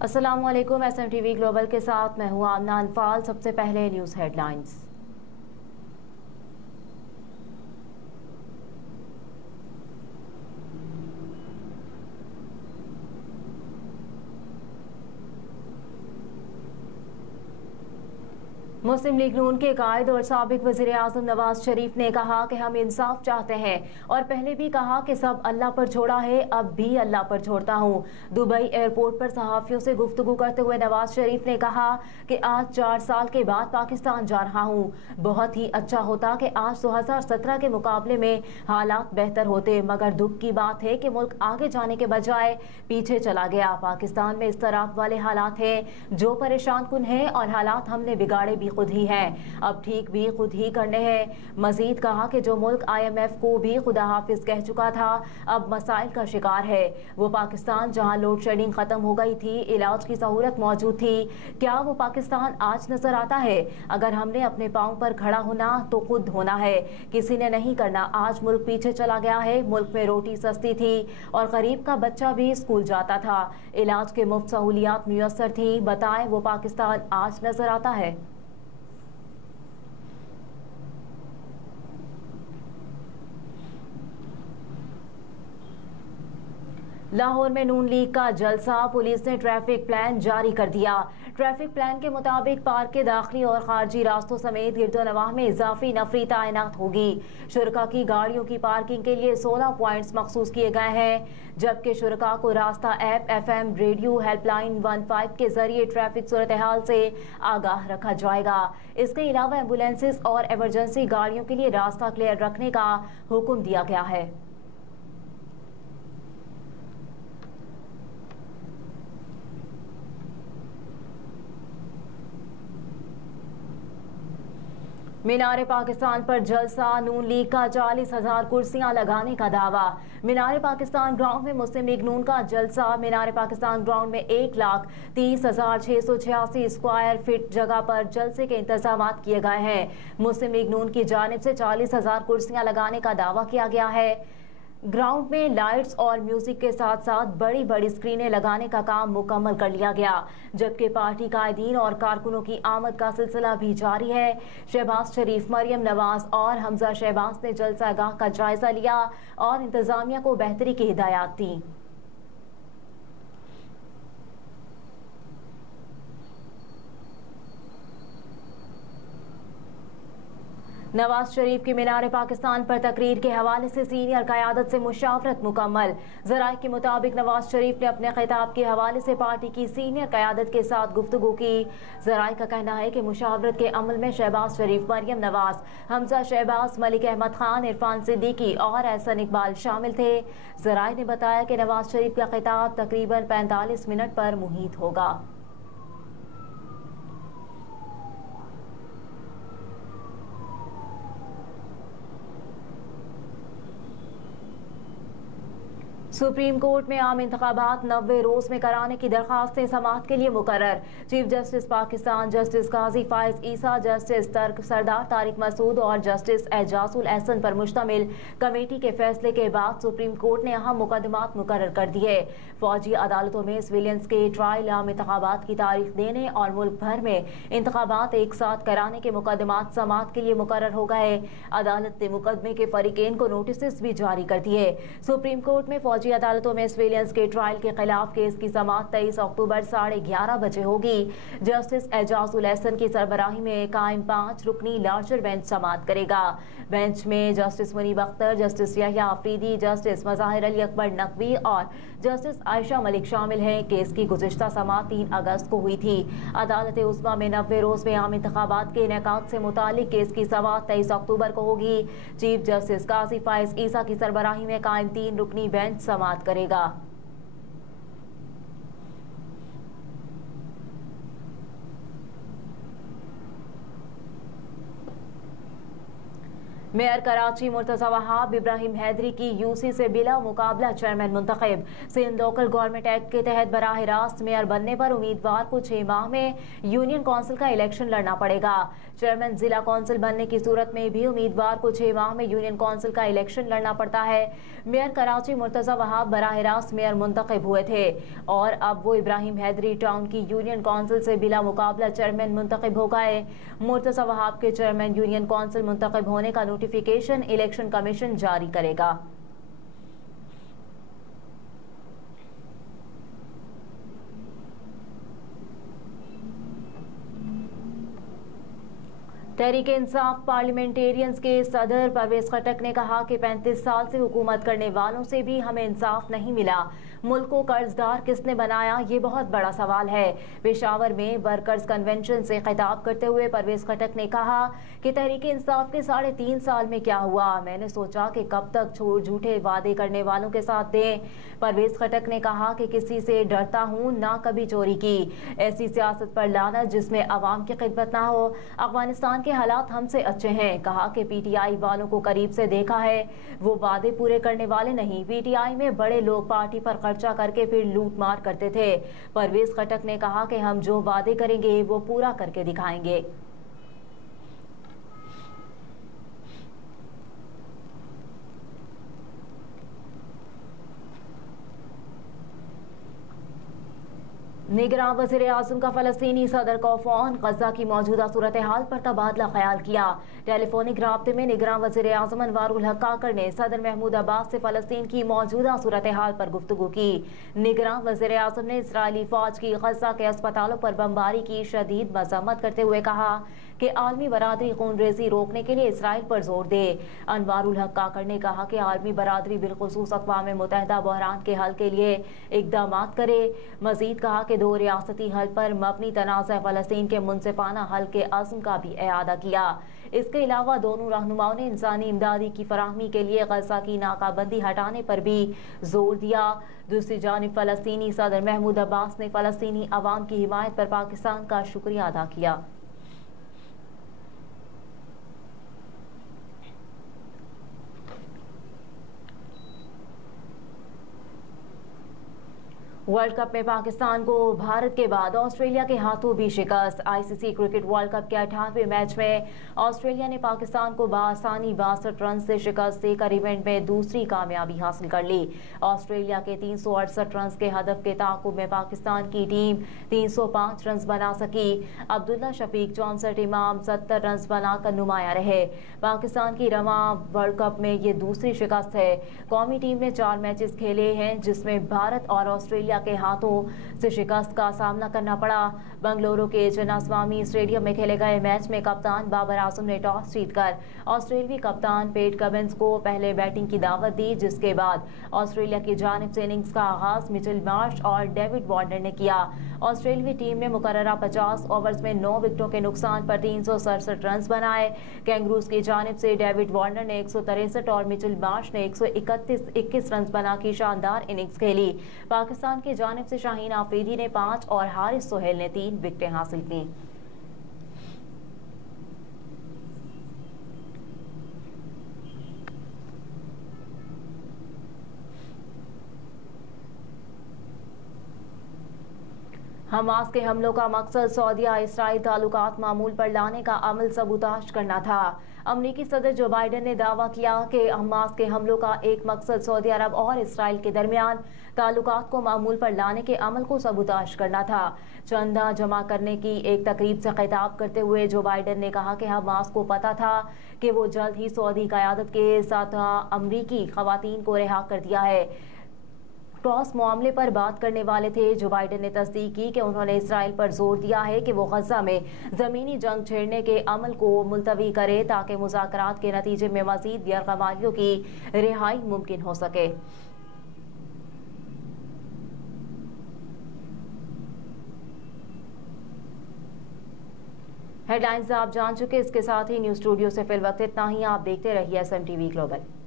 अस्सलामुअलैकुम। SMTV global के साथ मैं हूँ आमना अनफाल। सबसे पहले न्यूज़ हेडलाइंस। मुस्लिम लीग नून के कायद और साबिक वज़ीर आज़म नवाज शरीफ ने कहा कि हम इंसाफ चाहते हैं और पहले भी कहा कि सब अल्लाह पर छोड़ा है, अब भी अल्लाह पर छोड़ता हूँ। दुबई एयरपोर्ट पर सहाफ़ियों से गुफ्तगू करते हुए नवाज शरीफ ने कहा कि आज 4 साल के बाद पाकिस्तान जा रहा हूँ। बहुत ही अच्छा होता कि आज 2017 के मुकाबले में हालात बेहतर होते, मगर दुख की बात है कि मुल्क आगे जाने के बजाय पीछे चला गया। पाकिस्तान में इस तरह वाले हालात हैं जो परेशान कुन हैं और हालात हमने बिगाड़े भी खुद ही है, अब ठीक भी खुद ही करने हैं। मजीद कहा कि जो मुल्क IMF को भी खुदा हाफिज कह चुका था, अब मसाइल का शिकार है। वो पाकिस्तान जहां लोड शेडिंग खत्म हो गई थी, इलाज की सहूलत मौजूद थी, क्या वो पाकिस्तान आज नजर आता है? अगर हमने अपने पांव पर खड़ा होना तो खुद होना है, किसी ने नहीं करना। आज मुल्क पीछे चला गया है। मुल्क में रोटी सस्ती थी और गरीब का बच्चा भी स्कूल जाता था, इलाज के मुफ्त सहूलियात मुयसर थी। बताएं वो पाकिस्तान आज नजर आता है? लाहौर में नून लीग का जलसा, पुलिस ने ट्रैफिक प्लान जारी कर दिया। ट्रैफिक प्लान के मुताबिक पार्क के दाखिली और खारजी रास्तों समेत गिरदोनवाह में इजाफी नफरी तैनात होगी। शुरका की गाड़ियों की पार्किंग के लिए 16 पॉइंट्स मखसूस किए गए हैं, जबकि शुरका को रास्ता ऐप, FM, रेडियो, हेल्पलाइन 15 के जरिए ट्रैफिक सूरत हाल से आगाह रखा जाएगा। इसके अलावा एम्बुलेंसेज और इमरजेंसी गाड़ियों के लिए रास्ता क्लियर रखने का हुक्म दिया गया है। मीनार पाकिस्तान पर जलसा, नून लीग का 40,000 कुर्सियां लगाने का दावा। मीनार पाकिस्तान ग्राउंड में मुस्लिम लीग नून का जलसा। मीनार पाकिस्तान ग्राउंड में 1,30,686 स्क्वायर फीट जगह पर जलसे के इंतजाम किए गए हैं। मुस्लिम लीग नून की जानिब से 40,000 कुर्सियां लगाने का दावा किया गया है। ग्राउंड में लाइट्स और म्यूजिक के साथ साथ बड़ी बड़ी स्क्रीनें लगाने का काम मुकम्मल कर लिया गया, जबकि पार्टी कायदीन और कारकुनों की आमद का सिलसिला भी जारी है। शहबाज शरीफ, मरियम नवाज और हमजा शहबाज ने जलसागाह का जायजा लिया और इंतजामिया को बेहतरी की हिदायत दी। नवाज शरीफ की मीनार पाकिस्तान पर तकरीर के हवाले से सीनियर क़यादत से मुशावरत मुकम्मल। ज़राए के मुताबिक नवाज शरीफ ने अपने खिताब के हवाले से पार्टी की सीनियर क़यादत के साथ गुफ्तगू की। ज़राए का कहना है कि मुशावरत के अमल में शहबाज शरीफ, मरियम नवाज, हमजा शहबाज, मलिक अहमद खान, इरफान सिद्दीकी और एहसन इकबाल शामिल थे। ज़राए ने बताया कि नवाज शरीफ का खिताब तकरीबन 45 मिनट पर मुहीत होगा। सुप्रीम कोर्ट में आम इंतखाबात 90 रोज में कराने की दरखास्तें समाअत के लिए मुकर्रर। चीफ जस्टिस पाकिस्तान जस्टिस काजी फाइज ईसा, जस्टिस तर्क सरदार तारिक मसूद और जस्टिस एजाजुल एहसन पर मुश्तमिल कमेटी के फैसले के बाद सुप्रीम कोर्ट ने अहम मुकदमात मुकर्रर कर दिए। फौजी अदालतों में सिविलियंस के ट्रायल, आम इंतखाबात की तारीख देने और मुल्क भर में इंतखाबात एक साथ कराने के मुकदमात समाअत के लिए मुकर्रर हो गए। अदालत ने मुकदमे के फरीकेन को नोटिस भी जारी कर दिए। सुप्रीम कोर्ट में फौजी अदालतों में सिविलियंस के ट्रायल के खिलाफ केस की समाअत 23 अक्टूबर 11:30 बजे होगी। जस्टिस एजाजुल एहसन की सरबराही में कायम 5 रुकनी लार्जर बेंच समाअत करेगा। बेंच में justice Munib Akhtar, justice Yahya Afridi, justice Mazahar Ali Akbar Naqvi और जस्टिस आयशा मलिक शामिल हैं। केस की गुज़िश्ता समाअत 3 अगस्त को हुई थी। अदालत उस्मा में 90 रोज में आम इंतखाबात के इनेकाद से मुतालिक केस की समाअत 23 अक्टूबर को होगी। चीफ जस्टिस काजी फाइज ईसा की सरबराही में कायम 3 रुकनी बेंच समाअत करेगा। मेयर कराची मुर्तजा वहाब इब्राहिम हैदरी की यूसी से बिला मुकाबला चेयरमैन मुंतखब। सिंध लोकल गवर्नमेंट एक्ट के तहत बराह रास्त मेयर बनने पर उम्मीदवार को 6 माह में यूनियन काउंसिल का इलेक्शन लड़ना पड़ेगा। चेयरमैन जिला काउंसिल बनने की सूरत में भी उम्मीदवार को 6 माह में यूनियन काउंसिल का इलेक्शन लड़ना पड़ता है। मेयर कराची मुर्तजा वहाब बराह रास्त मेयर मुंतखब हुए थे और अब वो इब्राहिम हैदरी टाउन की यूनियन काउंसिल से बिला मुकाबला चेयरमैन मुंतखब हो गए। मुर्तजा वहाब के चेयरमैन यूनियन काउंसिल मुंतखब होने का नोटिफिकेशन इलेक्शन कमीशन जारी करेगा। तहरीक इंसाफ पार्लियामेंटेरियंस के सदर परवेज खटक ने कहा कि 35 साल से हुकूमत करने वालों से भी हमें इंसाफ नहीं मिला। मुल्क को कर्जदार किसने बनाया, ये बहुत बड़ा सवाल है। पेशावर में वर्कर्स कन्वेंशन से खिताब करते हुए परवेज खटक ने कहा कि तहरीक इंसाफ के 3.5 साल में क्या हुआ। मैंने सोचा कि कब तक झूठे वादे करने वालों के साथ दें। परवेज खटक ने कहा कि किसी से डरता हूँ ना कभी चोरी की। ऐसी सियासत पर लाना जिसमें अवाम की खिदमत ना हो। अफगानिस्तान के हालात हमसे अच्छे हैं। कहा कि पीटीआई वालों को करीब से देखा है, वो वादे पूरे करने वाले नहीं। पीटीआई में बड़े लोग पार्टी पर खर्चा करके फिर लूट मार करते थे। परवेज खटक ने कहा कि हम जो वादे करेंगे वो पूरा करके दिखाएंगे। निगरान वज़ीर आज़म का फ़लस्तीनी सदर का फ़ोन गज़ा की मौजूदा सूरत हाल पर तबादला ख्याल किया। टेलीफोनिक राब्ते में निगरान वज़ीर आज़म अनवारुल हक काकर ने सदर महमूद अब्बास से फ़लस्तीन की मौजूदा सूरत हाल पर गुफ्तगू की। निगरान वज़ीर आज़म ने इसराइली फ़ौज की गज़ा के अस्पतालों पर बमबारी की शदीद मज़म्मत करते हुए कहा कि आलमी बरादरी खूनरेज़ी रोकने के लिए इसराइल पर जोर दे। अनवारुल हक काकर ने कहा कि आलमी बरादरी बिलखुसूस अक़वाम मुत्तहिदा बहरान के हल के लिए इक़दाम करे। मज़ीद कहा कि 2 रियासती हल पर मबनी तनाज़ा फ़लस्तीन के मुनसिफ़ाना हल के अज़्म का भी इआदा किया। इसके अलावा दोनों रहनुमाओं ने इंसानी इमदादी की फराहमी के लिए गज़ा की नाकाबंदी हटाने पर भी जोर दिया। दूसरी जानिब फ़लस्तीनी सदर महमूद अब्बास ने फ़लस्तीनी अवाम की हिमायत पर पाकिस्तान का शुक्रिया अदा किया। वर्ल्ड कप में पाकिस्तान को भारत के बाद ऑस्ट्रेलिया के हाथों भी शिकस्त। आईसीसी क्रिकेट वर्ल्ड कप के 18वें मैच में ऑस्ट्रेलिया ने पाकिस्तान को बासानी 62 रन से शिकस्त देकर इवेंट में दूसरी कामयाबी हासिल कर ली। ऑस्ट्रेलिया के 368 रन के हदफ के ताक़ुब में पाकिस्तान की टीम 305 रन बना सकी। अब्दुल्ला शफीक 64, इमाम 70 रन बनाकर नुमाया रहे। पाकिस्तान की रवां वर्ल्ड कप में ये दूसरी शिकस्त है। कौमी टीम ने 4 मैचेस खेले हैं जिसमें भारत और ऑस्ट्रेलिया के हाथों से शिकस्त का सामना करना पड़ा। बंगलुरु के चिन्नास्वामी स्टेडियम में खेले गए मैच में कप्तान बाबर आजम ने टॉस जीतकर ऑस्ट्रेलियावी कप्तान पेट कमिंस को पहले बैटिंग की दावत दी, जिसके बाद ऑस्ट्रेलिया की जानिब से इनिंग्स का आगाज मिचेल मार्श और डेविड वार्नर ने किया। ऑस्ट्रेलियावी टीम ने मुकर्ररा 50 ओवर्स में 9 विकेटों के नुकसान पर 367 रन बनाए। कैंगरूज की जानिब से डेविड वार्नर ने 163 और मिचेल मार्श ने 121 रन बना की शानदार इनिंग्स खेली। पाकिस्तान की जानिब से शाहीन आफरीदी ने 5 और हारिस सोहेल ने 3 विकेटें हासिल की। हमास के हमलों का मकसद सऊदीया इसराइल ताल्लुकात मामूल पर लाने का अमल सबूताज करना था। अमरीकी सदर जो बाइडन ने दावा किया कि हमास के हमलों का एक मकसद सऊदी अरब और इसराइल के दरमियान ताल्लुकात को मामूल पर लाने के अमल को सबूताज करना था। चंदा जमा करने की एक तकरीब से खिताब करते हुए जो बाइडन ने कहा कि हमास को पता था कि वो जल्द ही सऊदी क़यादत के साथ अमरीकी ख़वातीन को रिहा कर दिया है। क्रॉस मामले पर बात करने वाले थे। जो बाइडन ने तस्दीक की कि उन्होंने इसराइल पर जोर दिया है कि वो गजा में ज़मीनी जंग छेड़ने के अमल को मुलतवी करे ताकि मुज़ाकरात के नतीजे में मज़ीद यरग़मालियों की रिहाई मुमकिन हो सके। हेडलाइंस आप जान चुके। इसके साथ ही न्यूज़ स्टूडियो से फिल वक्त इतना ही। आप देखते रहिए SMTV ग्लोबल।